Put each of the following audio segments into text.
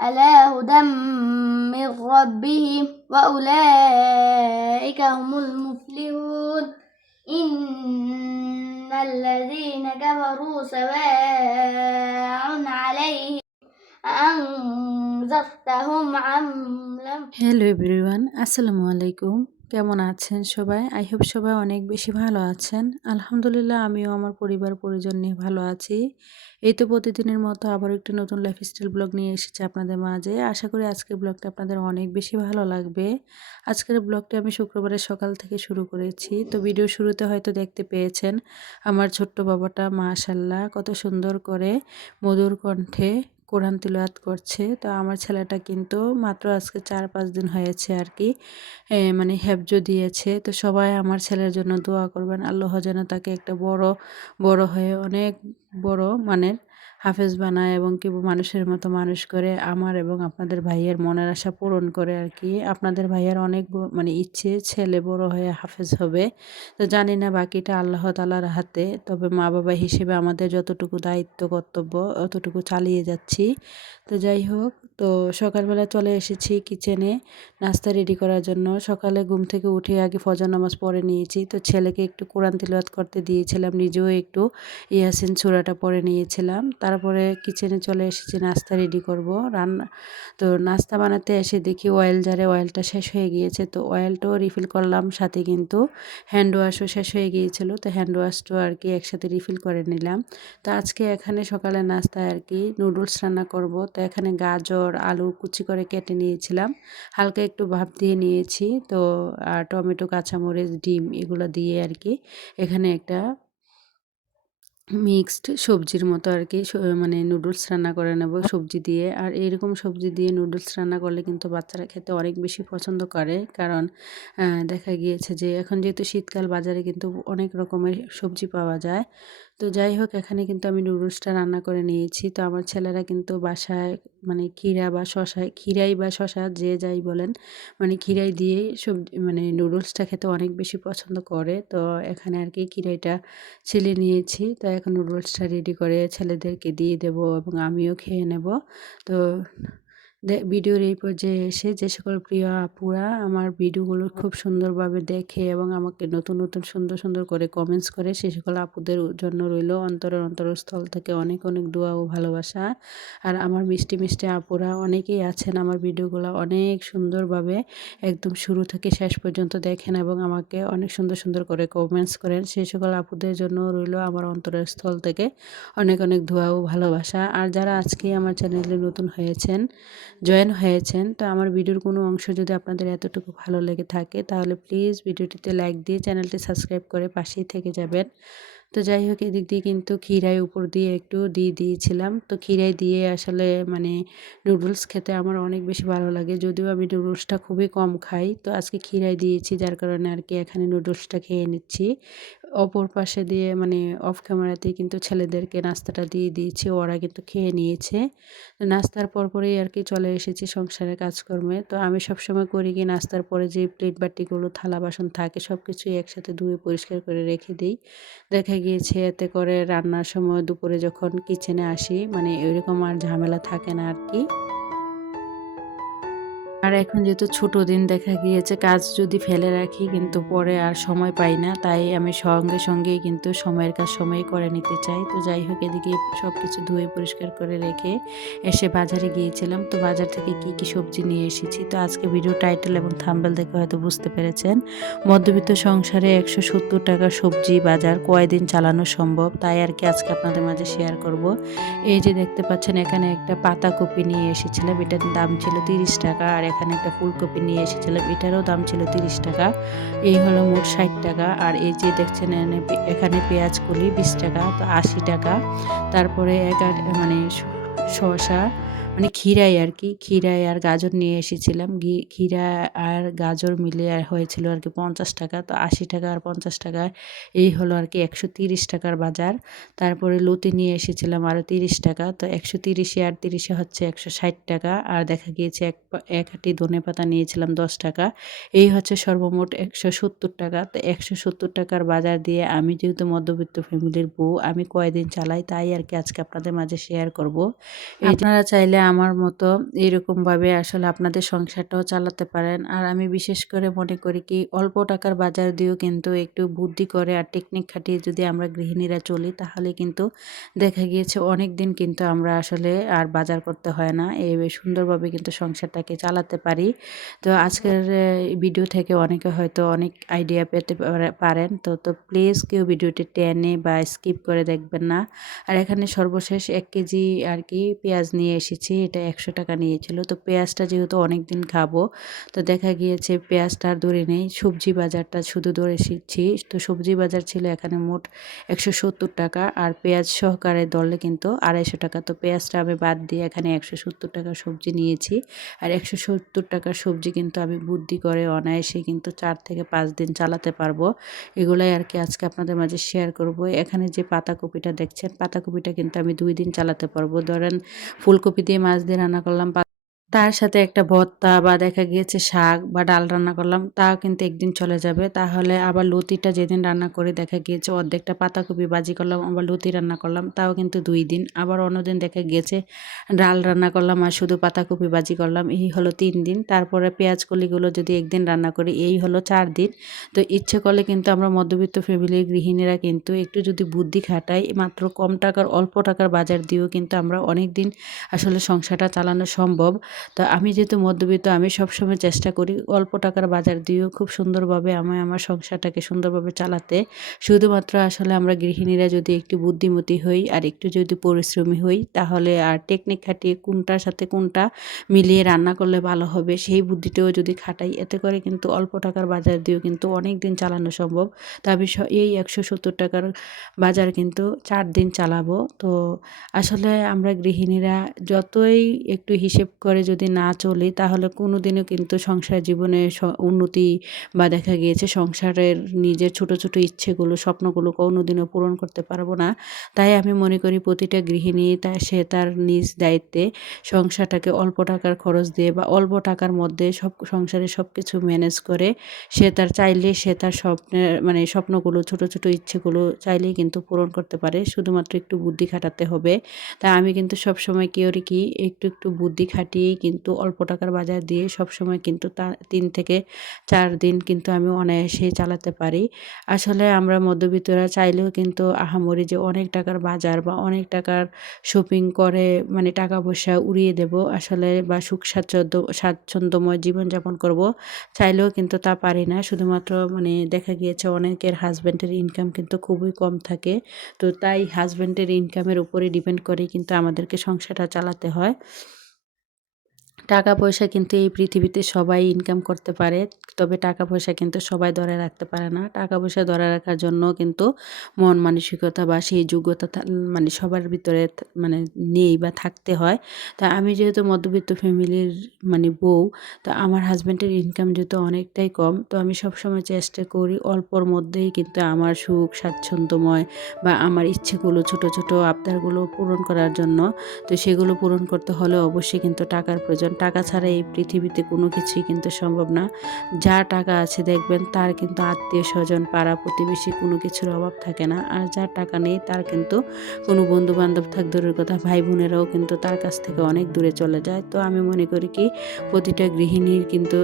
على هدى من ربهم وأولئك هم المفلحون إن الذين كفروا سواء عليهم أنذرتهم أم لم। Hello everyone, আসসালামু আলাইকুম। কেমন আছেন সবাই? আই হোপ সবাই অনেক বেশি ভালো আছেন। আলহামদুলিল্লাহ, আমিও আমার পরিবার পরিজন নিয়ে ভালো আছি। এই তো প্রতিদিনের মতো আবার একটি নতুন লাইফস্টাইল ব্লগ নিয়ে এসেছি আপনাদের মাঝে। আশা করি আজকের ব্লগটা আপনাদের অনেক বেশি ভালো লাগবে। আজকের ব্লগটা আমি শুক্রবারের সকাল থেকে শুরু করেছি। তো ভিডিও শুরুতে হয়তো দেখতে পেয়েছেন আমার ছোট্ট বাবাটা মাশাআল্লাহ কত সুন্দর করে মধুর কণ্ঠে কোরআন তিলাওয়াত করছে। তো আমার ছেলেটা কিন্তু মাত্র আজকে 4-5 দিন হয়েছে আর কি, মানে হেফজ দিয়েছে। তো সবাই আমার ছেলের জন্য দোয়া করবেন, আল্লাহ যেন তাকে একটা বড় হয়ে অনেক বড় মানের হাফেজ বানায় এবং কি মানুষের মতো মানুষ করে আমার এবং আপনাদের ভাইয়ের মনের আশা পূরণ করে আর কি। আপনাদের ভাইয়ের অনেক মানে ইচ্ছে ছেলে বড় হয়ে হাফেজ হবে। তো জানি না বাকিটা আল্লাহ তাআলার হাতে, তবে মা বাবা হিসেবে আমাদের যতটুকু দায়িত্ব কর্তব্য অতটুকু চালিয়ে যাচ্ছি। তো যাই হোক, তো সকালবেলা চলে এসেছি কিচেনে নাস্তা রেডি করার জন্য। সকালে ঘুম থেকে উঠে আগে ফজর নামাজ পড়ে নিয়েছি। তো ছেলেকে একটু কোরআন তিলাওয়াত করতে দিয়েছিলাম, নিজেও একটু ইয়াসিন সূরাটা পড়ে নিয়েছিলাম। তারপরে কিচেনে চলে এসেছি নাস্তা রেডি করব রান্না। তো নাস্তা বানাতে এসে দেখি অয়েল জারে অয়েলটা শেষ হয়ে গিয়েছে। তো অয়েলটাও রিফিল করলাম, সাথে কিন্তু হ্যান্ড ওয়াশও শেষ হয়ে গিয়েছিল। তো হ্যান্ড ওয়াশটাও আর কি একসাথে রিফিল করে নিলাম। তো আজকে এখানে সকালে নাস্তায় আর কি নুডলস রান্না করব। তো এখানে গাজর আলু কুচি করে কেটে নিয়েছিলাম, হালকা একটু ভাপ দিয়ে নিয়েছি। তো আর টমেটো কাঁচামরিচ ডিম এগুলো দিয়ে আর কি এখানে একটা মিক্সড সবজির মতো আর কি মানে নুডলস রান্না করে নেব সবজি দিয়ে। আর এইরকম সবজি দিয়ে নুডলস রান্না করলে কিন্তু বাচ্চারা খেতে অনেক বেশি পছন্দ করে, কারণ দেখা গিয়েছে যে এখন যেহেতু শীতকাল বাজারে কিন্তু অনেক রকমের সবজি পাওয়া যায়। তো যাই হোক, এখানে কিন্তু আমি নুডলসটা রান্না করে নিয়েছি। তো আমার ছেলেরা কিন্তু বাসায় মানে খিরাই বা শসা যে যাই বলেন, মানে খিরাই দিয়েই সবজি মানে নুডলসটা খেতে অনেক বেশি পছন্দ করে। তো এখানে আর কি খিরাইটা ছিলে নিয়েছি। তো এখন নুডলসটা রেডি করে ছেলেদেরকে দিয়ে দেব এবং আমিও খেয়ে নেব। তো ভিডিওর এই পর্যায়ে এসে যে সকল প্রিয় আপুরা আমার ভিডিওগুলো খুব সুন্দরভাবে দেখে এবং আমাকে নতুন নতুন সুন্দর সুন্দর করে কমেন্টস করে, সে সকল আপুদের জন্য রইল অন্তরের অন্তরস্থল থেকে অনেক অনেক দোয়া ও ভালোবাসা। আর আমার মিষ্টি মিষ্টি আপুরা অনেকেই আছেন আমার ভিডিওগুলো অনেক সুন্দরভাবে একদম শুরু থেকে শেষ পর্যন্ত দেখেন এবং আমাকে অনেক সুন্দর সুন্দর করে কমেন্টস করেন। সেই সকল আপুদের জন্য রইল আমার অন্তরের স্থল থেকে অনেক অনেক দোয়া ও ভালোবাসা। আর যারা আজকে আমার চ্যানেলে নতুন জয়েন হয়েছেন, তো আমার ভিডিওর কোনো অংশ যদি আপনাদের এতটুকু ভালো লেগে থাকে তাহলে প্লিজ ভিডিওটিতে লাইক দিয়ে চ্যানেলটি সাবস্ক্রাইব করে পাশেই থেকে যাবেন। তো যাই হোক, এদিক দিয়ে কিন্তু ক্ষীরাই উপর দিয়ে একটু দিয়ে দিয়েছিলাম। তো ক্ষীরাই দিয়ে আসলে মানে নুডলস খেতে আমার অনেক বেশি ভালো লাগে, যদিও আমি নুডলসটা খুবই কম খাই। তো আজকে ক্ষীরাই দিয়েছি, যার কারণে আর কি এখানে নুডলসটা খেয়ে নিচ্ছি। অপর পাশে দিয়ে মানে অফ ক্যামেরাতেই কিন্তু ছেলেদেরকে নাস্তাটা দিয়ে দিয়েছি, ওরা কিন্তু খেয়ে নিয়েছে। নাস্তার পরপরই আর কি চলে এসেছি সংসারের কাজকর্মে। তো আমি সবসময় করি কি, নাস্তার পরে যে প্লেট বাটিগুলো থালা বাসন থাকে সব কিছুই একসাথে ধুয়ে পরিষ্কার করে রেখে দিই। দেখা গিয়েছে এতে করে রান্নার সময় দুপুরে যখন কিচেনে আসি মানে এরকম আর ঝামেলা থাকে না আর কি। আর এখন যেহেতু ছোট দিন, দেখা গিয়েছে কাজ যদি ফেলে রাখি কিন্তু পরে আর সময় পাই না, তাই আমি সঙ্গে সঙ্গেই কিন্তু সময়ের কাজ সময় করে নিতে চাই। তো যাই হোক, এদিকে সব কিছু ধুয়ে পরিষ্কার করে রেখে এসে বাজারে গিয়েছিলাম। তো বাজার থেকে কি কি সবজি নিয়ে এসেছি, তো আজকে ভিডিও টাইটেল এবং থাম্বনেল দেখে হয়তো বুঝতে পেরেছেন। মধ্যবিত্ত সংসারে 170 টাকা সবজি বাজার কয়দিন চালানো সম্ভব, তাই আর কি আজকে আপনাদের মাঝে শেয়ার করব। এই যে দেখতে পাচ্ছেন এখানে একটা পাতাকপি নিয়ে এসেছিলাম, এটার দাম ছিল 30 টাকা। আর এখানে একটা ফুলকপি নিয়ে এসেছিলাম, এটারও দাম ছিল 30 টাকা। এই হলো মোট 60 টাকা। আর এই যে দেখছেন এখানে পেঁয়াজ কলি 20 টাকা, তো 80 টাকা। তারপরে মানে শসা মানে ক্ষীরাই আর কি, ক্ষীরাই আর গাজর নিয়ে এসেছিলাম। ক্ষীরা আর গাজর মিলে হয়েছিল আর কি 50 টাকা। তো 80 টাকা আর 50 টাকা এই হলো আর কি 130 টাকার বাজার। তারপরে লতি নিয়ে এসেছিলাম আরও 30 টাকা। তো 130 আর 30 হচ্ছে 160 টাকা। আর দেখা গিয়েছে এক আঁটি ধনেপাতা নিয়েছিলাম 10 টাকা। এই হচ্ছে সর্বমোট 170 টাকা। তো 170 টাকার বাজার দিয়ে আমি যেহেতু মধ্যবিত্ত ফ্যামিলির বউ, আমি কয়দিন চালাই তাই আর কি আজকে আপনাদের মাঝে শেয়ার করব। আপনারা চাইলে আমার মতো এরকমভাবে আসলে আপনাদের সংসারটাও চালাতে পারেন। আর আমি বিশেষ করে মনে করি কি অল্প টাকার বাজার দিয়েও কিন্তু একটু বুদ্ধি করে আর টেকনিক খাটিয়ে যদি আমরা গৃহিণীরা চলি তাহলে কিন্তু দেখা গিয়েছে অনেক দিন কিন্তু আমরা আসলে আর বাজার করতে হয় না। এই সুন্দরভাবে কিন্তু সংসারটাকে চালাতে পারি। তো আজকের ভিডিও থেকে অনেকে হয়তো অনেক আইডিয়া পেতে পারেন। তো প্লিজ কেউ ভিডিওটি টেনে বা স্কিপ করে দেখবেন না। আর এখানে সর্বশেষ 1 কেজি আর কি পেঁয়াজ নিয়ে এসেছি। এটা 100 টাকা নিয়েছিল। তো পেঁয়াজটা যেহেতু অনেক দিন খাবো, তো দেখা গিয়েছে পেঁয়াজটা আর ধরে নেই। সবজি বাজারটা শুধু ধরে এসেছি। তো সবজি বাজার ছিল এখানে মোট 170 টাকা, আর পেঁয়াজ সহকারে ধরলে কিন্তু 250 টাকা। তো পেঁয়াজটা আমি বাদ দিয়ে এখানে 170 টাকার সবজি নিয়েছি। আর 170 টাকার সবজি কিন্তু আমি বুদ্ধি করে অনায়াসে কিন্তু 4 থেকে 5 দিন চালাতে পারবো। এগুলাই আর কি আজকে আপনাদের মাঝে শেয়ার করব। এখানে যে পাতাকপিটা দেখছেন, পাতাকপিটা কিন্তু আমি 2 দিন চালাতে পারবো। ধরেন ফুলকপি দিয়ে মাছ দিয়ে রান্না করলাম, তার সাথে একটা ভর্তা বা দেখা গিয়েছে শাক বা ডাল রান্না করলাম, তাও কিন্তু 1 দিন চলে যাবে। তাহলে আবার লতিটা যেদিন রান্না করি দেখা গিয়েছে অর্ধেকটা পাতাকপি ভাজি করলাম, আবার লতি রান্না করলাম, তাও কিন্তু 2 দিন। আবার অন্যদিন দেখা গিয়েছে ডাল রান্না করলাম আর শুধু পাতাকপি ভাজি করলাম, এই হলো 3 দিন। তারপরে পেঁয়াজ কলিগুলো যদি 1 দিন রান্না করি, এই হলো 4 দিন। তো ইচ্ছে করলে কিন্তু আমরা মধ্যবিত্ত ফ্যামিলির গৃহিণীরা কিন্তু একটু যদি বুদ্ধি খাটাই, মাত্র কম টাকার অল্প টাকার বাজার দিয়েও কিন্তু আমরা অনেক দিন আসলে সংসারটা চালানো সম্ভব। তো আমি যেহেতু মধ্যবিত্ত, আমি সবসময় চেষ্টা করি অল্প টাকার বাজার দিয়েও খুব সুন্দরভাবে আমি আমার সংসারটাকে সুন্দরভাবে চালাতে। শুধুমাত্র আসলে আমরা গৃহিণীরা যদি একটু বুদ্ধিমতী হই আর একটু যদি পরিশ্রমী হই, তাহলে আর টেকনিক খাটিয়ে কোনটার সাথে কোনটা মিলিয়ে রান্না করলে ভালো হবে সেই বুদ্ধিটাও যদি খাটাই, এতে করে কিন্তু অল্প টাকার বাজার দিয়েও কিন্তু অনেক দিন চালানো সম্ভব। তো আমি এই 170 টাকার বাজার কিন্তু 4 দিন চালাবো। তো আসলে আমরা গৃহিণীরা যতই একটু হিসেব করে যদি না চলি, তাহলে কোনোদিনও কিন্তু সংসার জীবনে উন্নতি বা দেখা গিয়েছে সংসারের নিজের ছোট ছোট ইচ্ছেগুলো, স্বপ্নগুলো কোনোদিনও পূরণ করতে পারবো না। তাই আমি মনে করি প্রতিটা গৃহিণী সে তার নিজ দায়িত্বে সংসারটাকে অল্প টাকার খরচ দিয়ে বা অল্প টাকার মধ্যে সংসারে সব কিছু ম্যানেজ করে সে তার চাইলে সে তার স্বপ্নের মানে স্বপ্নগুলো, ছোট ছোট ইচ্ছেগুলো চাইলেই কিন্তু পূরণ করতে পারে। শুধুমাত্র একটু বুদ্ধি খাটাতে হবে। তাই আমি কিন্তু সবসময় কি করি কি একটু একটু বুদ্ধি খাটিয়েই কিন্তু অল্প টাকার বাজার দিয়ে সবসময় কিন্তু 3 থেকে 4 দিন কিন্তু আমি অনায়াসে চালাতে পারি। আসলে আমরা মধ্যবিত্তরা চাইলেও কিন্তু আহামরি যে অনেক টাকার বাজার বা অনেক টাকার শপিং করে মানে টাকা পয়সা উড়িয়ে দেব আসলে, বা সুখ স্বাচ্ছন্দ্যময় জীবনযাপন করব, চাইলেও কিন্তু তা পারি না। শুধুমাত্র মানে দেখা গিয়েছে অনেকের হাজব্যান্ডের ইনকাম কিন্তু খুবই কম থাকে। তো তাই হাজব্যান্ডের ইনকামের উপরে ডিপেন্ড করেই কিন্তু আমাদেরকে সংসারটা চালাতে হয়। টাকা পয়সা কিন্তু এই পৃথিবীতে সবাই ইনকাম করতে পারে। তবে টাকা পয়সা কিন্তু সবাই ধরে রাখতে পারে না। টাকা পয়সা ধরে রাখার জন্য কিন্তু মন মানসিকতা বা সেই যোগ্যতা মানে সবার ভিতরে মানে নেই বা থাকতে হয়। তা আমি যেহেতু মধ্যবিত্ত ফ্যামিলির মানে বউ, তো আমার হাসব্যান্ডের ইনকাম যেহেতু অনেকটাই কম, তো আমি সবসময় চেষ্টা করি অল্পর মধ্যেই কিন্তু আমার সুখ স্বাচ্ছন্দ্যময় বা আমার ইচ্ছেগুলো, ছোট ছোট আবদারগুলো পূরণ করার জন্য। তো সেগুলো পূরণ করতে হলে অবশ্যই কিন্তু টাকার প্রয়োজন। টাকা ছাড়া এই পৃথিবীতে কোনো কিছুই কিন্তু সম্ভব না। যার টাকা আছে দেখবেন তার কিন্তু আত্মীয়-স্বজন, পাড়া প্রতিবেশী কোনো কিছুর অভাব থাকে না। আর যার টাকা নেই তার কিন্তু কোনো বন্ধু-বান্ধব থাক দূরের কথা, ভাই-বোনেরাও কিন্তু তার কাছ থেকে অনেক দূরে চলে যায়। তো আমি মনে করি কি প্রতিটা গৃহিণীর কিন্তু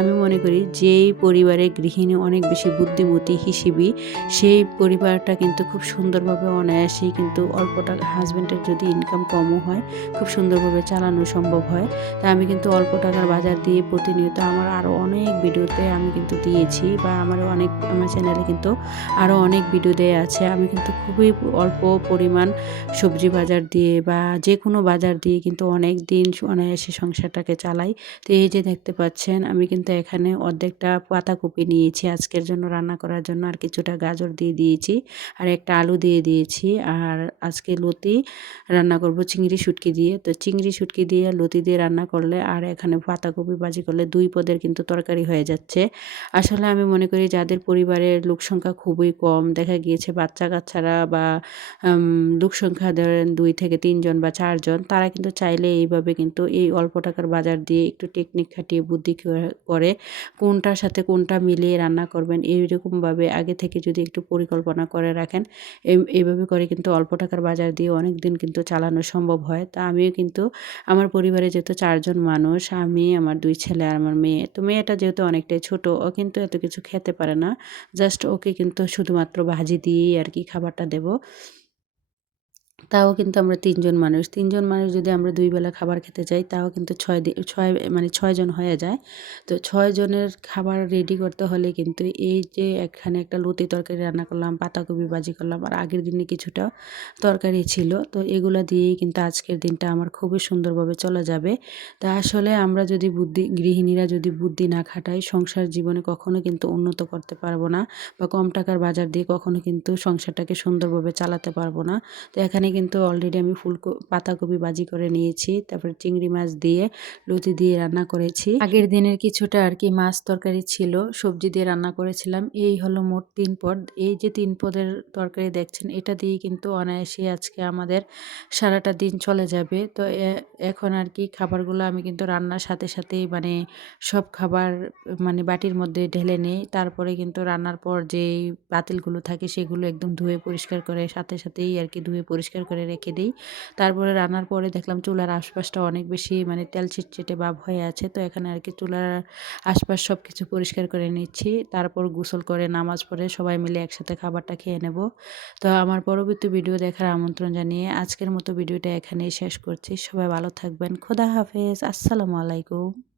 আমি মনে করি যেই পরিবারে গৃহিণী অনেক বেশি বুদ্ধিমতী, হিসেবি, সেই পরিবারটা কিন্তু খুব সুন্দরভাবে অনায়াসেই কিন্তু অল্প টাকা, হাসব্যান্ডের যদি ইনকাম কমও হয় খুব সুন্দরভাবে চালানো সম্ভব হয়। তাই আমি কিন্তু অল্প টাকার বাজার দিয়ে প্রতিনিয়ত আমার আরও অনেক ভিডিওতে আমি কিন্তু দিয়েছি, বা আমার চ্যানেলে কিন্তু আরও অনেক ভিডিও দেয়া আছে। আমি কিন্তু খুবই অল্প পরিমাণ সবজি বাজার দিয়ে বা যে কোনো বাজার দিয়ে কিন্তু অনেক দিন অনায়াসে সংসারটাকে চালাই। তো এই যে দেখতে পাচ্ছেন আমি কিন্তু এখানে অর্ধেকটা পাতাকপি নিয়েছি আজকের জন্য রান্না করার জন্য, আর কিছুটা গাজর দিয়ে দিয়েছি, আর একটা আলু দিয়ে দিয়েছি। আর আজকে লতি রান্না করব চিংড়ি শুটকি দিয়ে। তো চিংড়ি শুটকি দিয়ে লতি দিয়ে রান্না রান্না করলে আর এখানে পাতাকপি ভাজি করলে 2 পদের কিন্তু তরকারি হয়ে যাচ্ছে। আসলে আমি মনে করি যাদের পরিবারের লোক সংখ্যা খুবই কম, দেখা গিয়েছে বাচ্চা-কাচ্চারা বা লোক সংখ্যা ধরেন 2 থেকে 3 জন বা 4 জন, তারা কিন্তু চাইলে এইভাবে কিন্তু এই অল্প টাকার বাজার দিয়ে একটু টেকনিক খাটিয়ে বুদ্ধি করে কোনটার সাথে কোনটা মিলিয়ে রান্না করবেন এইরকমভাবে আগে থেকে যদি একটু পরিকল্পনা করে রাখেন, এইভাবে করে কিন্তু অল্প টাকার বাজার দিয়ে অনেকদিন কিন্তু চালানো সম্ভব হয়। তা আমিও কিন্তু আমার পরিবারে যেহেতু 4 জন মানুষ, আমি, আমার 2 ছেলে আর আমার মেয়ে। তো মেয়েটা যেহেতু অনেকটাই ছোট, ও কিন্তু এত কিছু খেতে পারে না। জাস্ট ওকে কিন্তু শুধুমাত্র ভাজি দিয়েই আরকি খাবারটা দেব। তাও কিন্তু আমরা ৩ জন মানুষ। ৩ জন মানুষ যদি আমরা ২ বেলা খাবার খেতে যাই, তাও কিন্তু ৬ জন হয়ে যায়। তো ৬ জনের খাবার রেডি করতে হলে কিন্তু এই যে এখানে একটা লতি তরকারি রান্না করলাম, পাতাকপি ভাজি করলাম আর আগের দিনে কিছুটা তরকারি ছিল। তো এগুলা দিয়েই কিন্তু আজকের দিনটা আমার খুবই সুন্দরভাবে চলে যাবে। তা আসলে আমরা যদি গৃহিণীরা যদি বুদ্ধি না খাটাই, সংসার জীবনে কখনো কিন্তু উন্নত করতে পারব না বা কম টাকার বাজার দিয়ে কখনো কিন্তু সংসারটাকে সুন্দরভাবে চালাতে পারব না। তো এখানে কিন্তু অলরেডি আমি পাতাকপি ভাজি করে নিয়েছি। তারপরে চিংড়ি মাছ দিয়ে লতি দিয়ে রান্না করেছি। আগের দিনের কিছুটা আরকি মাছ তরকারি ছিল, সবজি দিয়ে রান্না করেছিলাম। এই হলো মোট ৩ পদ। এই যে 3 পদের তরকারি দেখছেন, এটা দিয়েই কিন্তু অনায়াসেই আজকে আমাদের সারাটা দিন চলে যাবে। তো এখন আরকি খাবারগুলো আমি কিন্তু রান্নার সাথে সাথেই মানে সব খাবার মানে বাটির মধ্যে ঢেলে নেই। তারপরে কিন্তু রান্নার পর যেই পাতিলগুলো থাকে সেগুলো একদম ধুয়ে পরিষ্কার করে সাথে সাথেই আরকি ধুয়ে পরিষ্কার করে রেখে দেই। তারপরে রান্নার পরে দেখলাম চুলার আশপাশটা অনেক বেশি মানে তেল চিটচিটে ভাব হয়ে আছে। তো এখানে আরকি চুলার আশপাশ সবকিছু পরিষ্কার করে নিচ্ছি। তারপর গোসল করে নামাজ পড়ে সবাই মিলে একসাথে খাবারটা খেয়ে নেব। তো আমার পরবর্তী ভিডিও দেখার আমন্ত্রণ জানিয়ে আজকের মতো ভিডিওটা এখানেই শেষ করছি। সবাই ভালো থাকবেন। খোদা হাফেজ। আসসালামু আলাইকুম।